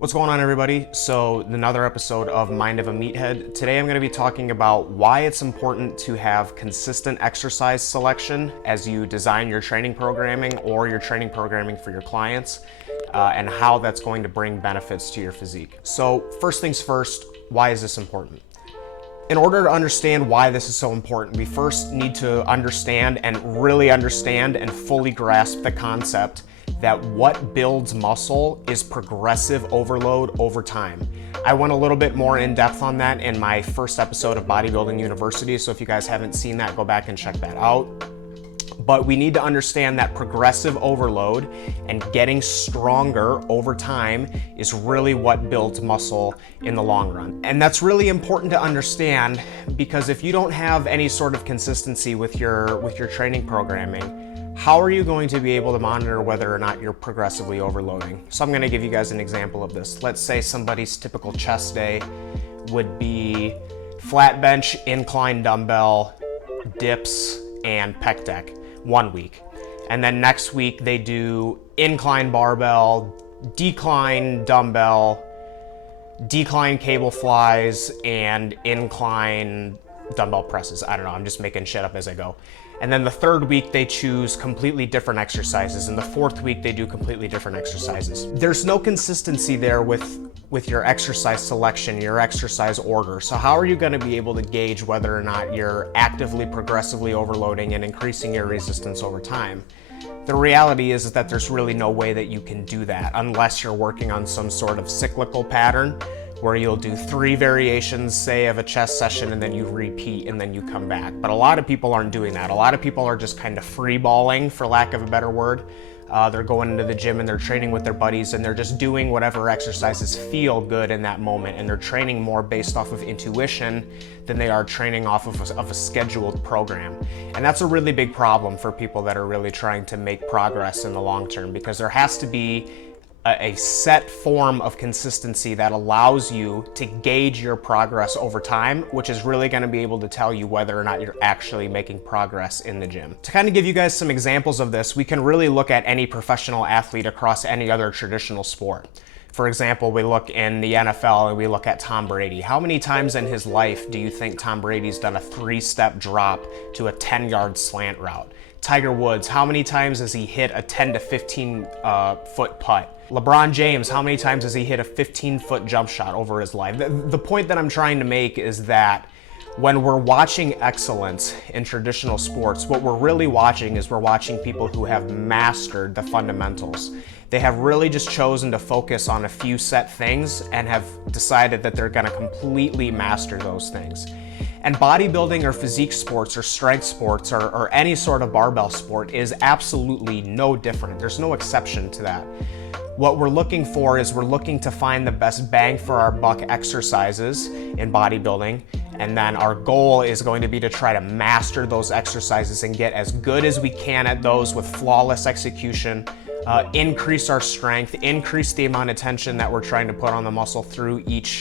What's going on, everybody? So another episode of Mind of a Meathead. Today I'm going to be talking about why it's important to have consistent exercise selection as you design your training programming or your training programming for your clients, and how that's going to bring benefits to your physique. So first things first, why is this important? In order to understand why this is so important, we first need to understand and fully grasp the concept that what builds muscle is progressive overload over time. I went a little bit more in depth on that in my first episode of Bodybuilding University, so if you guys haven't seen that, go back and check that out. But we need to understand that progressive overload and getting stronger over time is really what builds muscle in the long run. And that's really important to understand, because if you don't have any sort of consistency with your training programming, how are you going to be able to monitor whether or not you're progressively overloading? So I'm going to give you guys an example of this. Let's say somebody's typical chest day would be flat bench, incline dumbbell, dips, and pec deck 1 week. And then next week they do incline barbell, decline dumbbell, decline cable flies, and incline dumbbell presses. I don't know, I'm just making shit up as I go. And then the third week they choose completely different exercises, and the fourth week they do completely different exercises. There's no consistency there with your exercise selection, your exercise order. So how are you going to be able to gauge whether or not you're actively progressively overloading and increasing your resistance over time? The reality is that there's really no way that you can do that unless you're working on some sort of cyclical pattern where you'll do 3 variations, say, of a chest session, and then you repeat and then you come back. But a lot of people aren't doing that. A lot of people are just kind of free-balling, for lack of a better word. They're going into the gym and they're training with their buddies and they're just doing whatever exercises feel good in that moment, and they're training more based off of intuition than they are training off of a scheduled program. And that's a really big problem for people that are really trying to make progress in the long term, because there has to be a set form of consistency that allows you to gauge your progress over time, which is really going to be able to tell you whether or not you're actually making progress in the gym. To kind of give you guys some examples of this, we can really look at any professional athlete across any other traditional sport. For example, we look in the NFL and we look at Tom Brady. How many times in his life do you think Tom Brady's done a 3-step drop to a 10-yard slant route? Tiger Woods, how many times has he hit a 10 to 15 foot putt? LeBron James, how many times has he hit a 15-foot jump shot over his life? The point that I'm trying to make is that when we're watching excellence in traditional sports, what we're really watching is we're watching people who have mastered the fundamentals. They have really just chosen to focus on a few set things and have decided that they're going to completely master those things. And bodybuilding or physique sports or strength sports or any sort of barbell sport is absolutely no different. There's no exception to that. What we're looking for is we're looking to find the best bang for our buck exercises in bodybuilding, and then our goal is going to be to try to master those exercises and get as good as we can at those with flawless execution, increase our strength, increase the amount of tension that we're trying to put on the muscle through each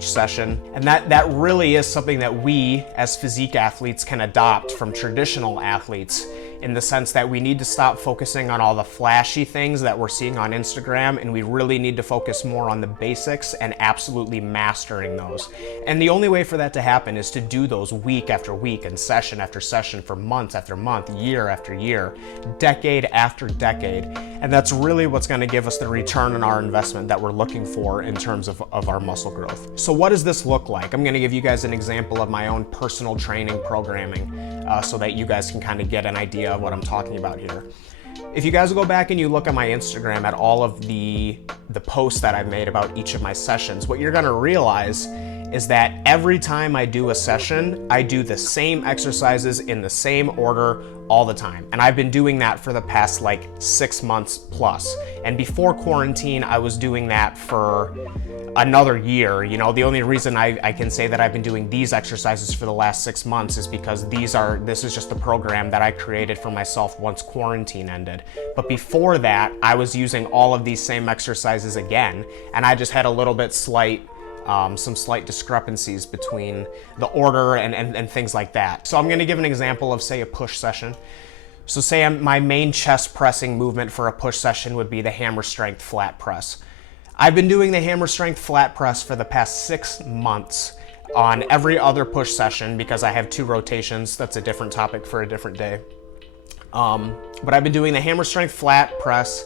session. And that really is something that we as physique athletes can adopt from traditional athletes, in the sense that we need to stop focusing on all the flashy things that we're seeing on Instagram, and we really need to focus more on the basics and absolutely mastering those. And the only way for that to happen is to do those week after week and session after session for month after month, year after year, decade after decade. And that's really what's going to give us the return on our investment that we're looking for in terms of our muscle growth. So what does this look like? I'm going to give you guys an example of my own personal training programming, so that you guys can kind of get an idea of what I'm talking about here. If you guys go back and you look at my Instagram at all of the posts that I've made about each of my sessions, what you're going to realize is that every time I do a session, I do the same exercises in the same order all the time. And I've been doing that for the past like 6 months plus. And before quarantine, I was doing that for another year. You know, the only reason I can say that I've been doing these exercises for the last 6 months is because this is just the program that I created for myself once quarantine ended. But before that, I was using all of these same exercises again, and I just had a little bit some slight discrepancies between the order and things like that. So I'm going to give an example of, say, a push session. So say my main chest pressing movement for a push session would be the hammer strength flat press. I've been doing the hammer strength flat press for the past 6 months on every other push session because I have 2 rotations. That's a different topic for a different day. But I've been doing the hammer strength flat press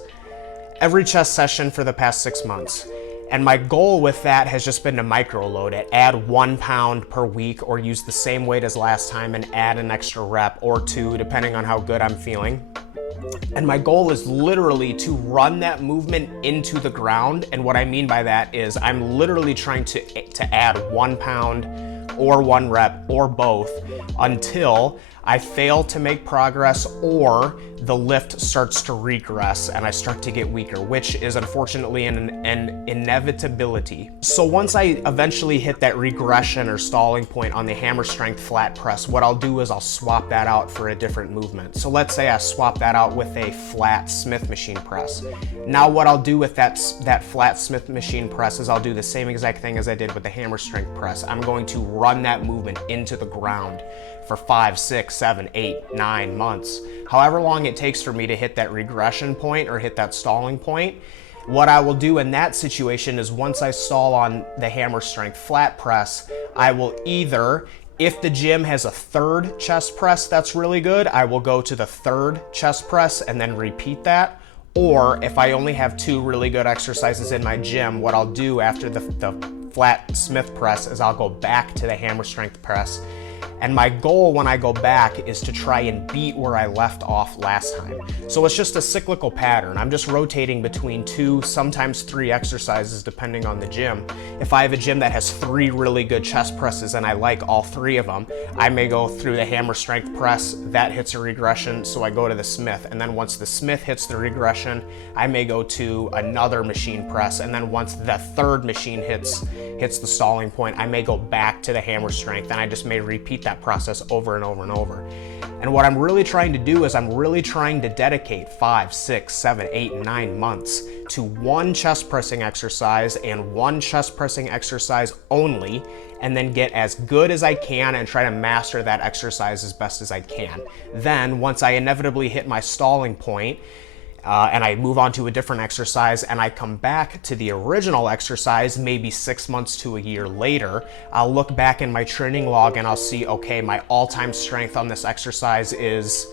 every chest session for the past 6 months. And my goal with that has just been to micro load it, add 1 pound per week, or use the same weight as last time and add an extra rep or 2, depending on how good I'm feeling. And my goal is literally to run that movement into the ground. And what I mean by that is I'm literally trying to add 1 pound or 1 rep or both until I fail to make progress or the lift starts to regress and I start to get weaker, which is unfortunately an inevitability. So once I eventually hit that regression or stalling point on the hammer strength flat press, what I'll do is I'll swap that out for a different movement. So let's say I swap that out with a flat Smith machine press. Now what I'll do with that flat Smith machine press is I'll do the same exact thing as I did with the hammer strength press. I'm going to run that movement into the ground for 5, 6, 7, 8, 9 months. However long it takes for me to hit that regression point or hit that stalling point. What I will do in that situation is once I stall on the hammer strength flat press, I will either, if the gym has a 3rd chest press that's really good, I will go to the 3rd chest press and then repeat that. Or if I only have 2 really good exercises in my gym, what I'll do after the flat Smith press is I'll go back to the hammer strength press. And my goal when I go back is to try and beat where I left off last time. So it's just a cyclical pattern. I'm just rotating between 2, sometimes 3 exercises depending on the gym. If I have a gym that has 3 really good chest presses and I like all 3 of them, I may go through the hammer strength press, that hits a regression, so I go to the Smith. And then once the Smith hits the regression, I may go to another machine press. And then once the 3rd machine hits the stalling point, I may go back to the hammer strength and I just may repeat that process over and over and over. And what I'm really trying to do is I'm really trying to dedicate 5, 6, 7, 8, 9 months to 1 chest pressing exercise and 1 chest pressing exercise only, and then get as good as I can and try to master that exercise as best as I can. Then once I inevitably hit my stalling point, and I move on to a different exercise and I come back to the original exercise maybe 6 months to a year later, I'll look back in my training log and I'll see, okay, my all-time strength on this exercise is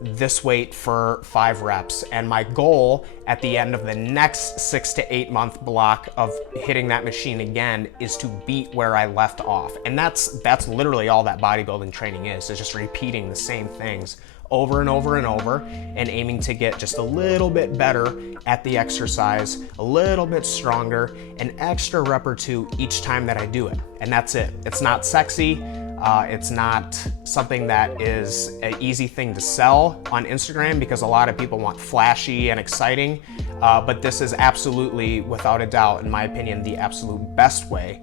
this weight for 5 reps. And my goal at the end of the next 6 to 8 month block of hitting that machine again is to beat where I left off. And that's literally all that bodybuilding training is just repeating the same things over and over and over and aiming to get just a little bit better at the exercise, a little bit stronger, an extra rep or 2 each time that I do it. And that's it. It's not sexy. It's not something that is an easy thing to sell on Instagram because a lot of people want flashy and exciting. But this is absolutely, without a doubt, in my opinion, the absolute best way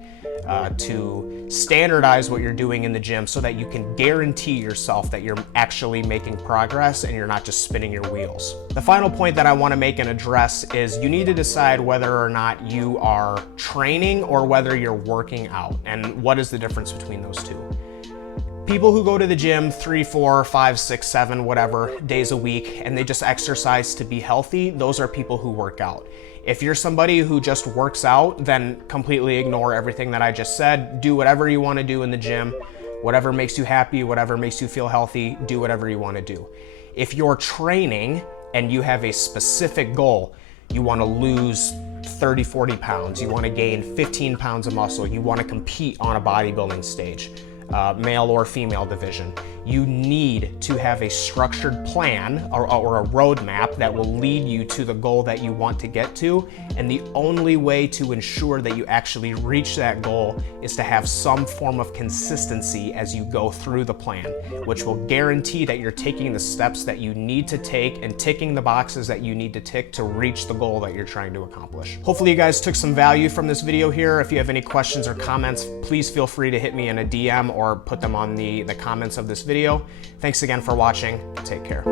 to standardize what you're doing in the gym so that you can guarantee yourself that you're actually making progress and you're not just spinning your wheels. The final point that I want to make and address is you need to decide whether or not you are training or whether you're working out, and what is the difference between those two. People who go to the gym 3, 4, 5, 6, 7, whatever days a week and they just exercise to be healthy, those are people who work out. If you're somebody who just works out, then completely ignore everything that I just said. Do whatever you want to do in the gym, whatever makes you happy, whatever makes you feel healthy, do whatever you want to do. If you're training and you have a specific goal, you want to lose 30, 40 pounds, you want to gain 15 pounds of muscle, you want to compete on a bodybuilding stage, male or female division, you need to have a structured plan or a roadmap that will lead you to the goal that you want to get to. And the only way to ensure that you actually reach that goal is to have some form of consistency as you go through the plan, which will guarantee that you're taking the steps that you need to take and ticking the boxes that you need to tick to reach the goal that you're trying to accomplish. Hopefully you guys took some value from this video here. If you have any questions or comments, please feel free to hit me in a DM or put them on the comments of this video. Thanks again for watching. Take care.